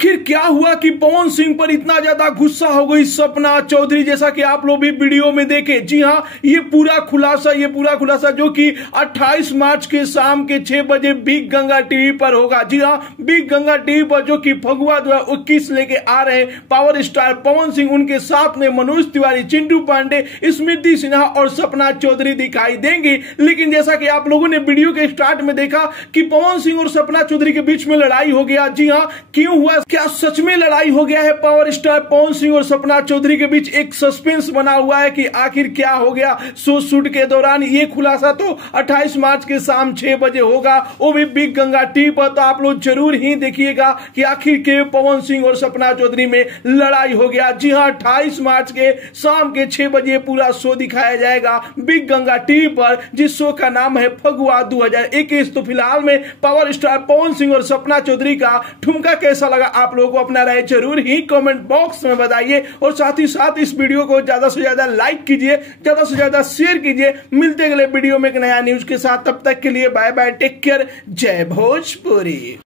आखिर क्या हुआ कि पवन सिंह पर इतना ज्यादा गुस्सा हो गई सपना चौधरी, जैसा कि आप लोग भी वीडियो में देखे। जी हाँ, ये पूरा खुलासा जो कि 28 मार्च के शाम के 6 बजे बिग गंगा टीवी पर होगा। जी हाँ, बिग गंगा टीवी पर जो कि फगुआ 2021 लेके आ रहे हैं पावर स्टार पवन सिंह, उनके साथ में मनोज तिवारी, चिंटू पांडे, स्मृति सिन्हा और सपना चौधरी दिखाई देंगी। लेकिन जैसा कि आप लोगों ने वीडियो के स्टार्ट में देखा कि पवन सिंह और सपना चौधरी के बीच में लड़ाई हो गया। जी हाँ, क्यों हुआ, क्या सच में लड़ाई हो गया है पावर स्टार पवन सिंह और सपना चौधरी के बीच? एक सस्पेंस बना हुआ है कि आखिर क्या हो गया शो शूट के दौरान। ये खुलासा तो 28 मार्च के शाम 6 बजे होगा, वो भी बिग गंगा टीवी पर। तो आप लोग जरूर ही देखिएगा कि आखिर के पवन सिंह और सपना चौधरी में लड़ाई हो गया। जी हाँ, 28 मार्च के शाम के 6 बजे पूरा शो दिखाया जाएगा बिग गंगा टीवी पर, जिस शो का नाम है फगुआ 2021। तो फिलहाल में पावर स्टार पवन सिंह और सपना चौधरी का ठुमका कैसा लगा आप लोगों को अपना राय जरूर ही कमेंट बॉक्स में बताइए। और साथ ही साथ इस वीडियो को ज्यादा से ज्यादा लाइक कीजिए, ज्यादा से ज्यादा शेयर कीजिए। मिलते अगले वीडियो में एक नया न्यूज के साथ, तब तक के लिए बाय बाय, टेक केयर, जय भोजपुरी।